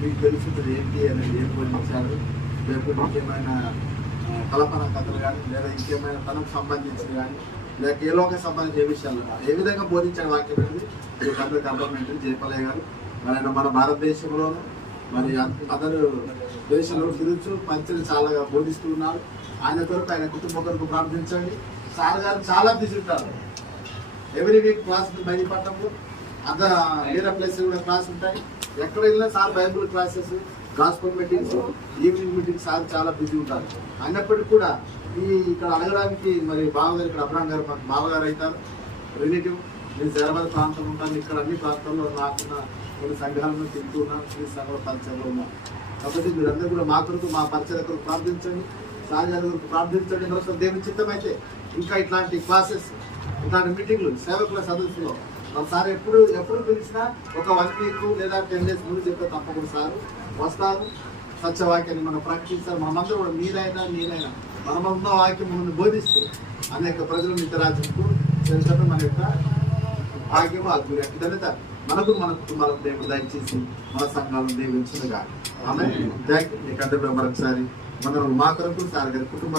మీకు తెలుసుంటుంది ఏంటి అనేది ఏం బోధించారు లేకపోతే ఇంకేమైనా కల్పన కథలు కానీ లేదా ఇంకేమైనా తనకు సంబంధించిన కానీ లేక ఏ లోక సంబంధించిన ఏ విషయాలు ఏ విధంగా బోధించాడు వాక్యం అనేది మీకు అందరికి అర్థమైంది జయపల్లయ్య గారు మరి మన భారతదేశంలోను మరి అదరు దేశంలో తిరుగుతూ పంచని చాలా బోధిస్తూ ఉన్నారు. ఆయన కొరకు ఆయన కుటుంబం కొరకు ప్రార్థించండి. సార్ గారు చాలా తీసుకుంటారు ఎవ్రీ వీక్ క్లాస్ బయటపడటంలో అక్కడ వేరే ప్లేస్ కూడా క్లాస్ ఉంటాయి. ఎక్కడ వెళ్ళినా sir Bible classes gospel meetings evening meetings sir చాలా బిజీ ఉంటారు. అయినప్పటికీ కూడా ఈ ఇక్కడ అడగడానికి మరి బావగారు ఇక్కడ అబ్రాహం గారు బావగారు అవుతారు. రిలేటివ్ నేను జరబాద్ ప్రాంతంలో ఉంటాను. ఇక్కడ అన్ని ప్రాంతాల్లో రాకుండా కొన్ని సంఘాలను తింటూ ఉన్నాను. శ్రీ సంఘ పరిచయంలో ఉన్నాను. కాబట్టి మీరందరూ కూడా మా కొరకు మా పరిచయ కొరకు ప్రార్థించండి. సార్ గారి కొరకు ప్రార్థించండి. మరొక దేవుని చిత్తం అయితే ఇంకా ఇట్లాంటి క్లాసెస్ ఇట్లాంటి మీటింగ్లు సేవకుల సదస్సులో. మన సార్ ఎప్పుడు ఎప్పుడు పిలిచినా ఒక వన్ వీక్ లేదా టెన్ డేస్ ముందు చెప్తే తప్పకుండా సార్ వస్తారు. సత్యవాక్యాన్ని మనం ప్రకటిస్తారు. మనమందరం కూడా మీరైనా నేనైనా మనమున్న వాక్యం మనం బోధిస్తూ అనేక ప్రజలు నిత్యరాజ్యంకు తెలుసుకోవడం మన యొక్క భాగ్యము అద్భుతం ధన్యత మనకు మన కుటుంబాలకు దేవుడు దయచేసి మన సంఘాలను దీవించుగా ఆమె థ్యాంక్ యూ మీకందరూ మరొకసారి మనం మా కొరకు సార్ గారి కుటుంబం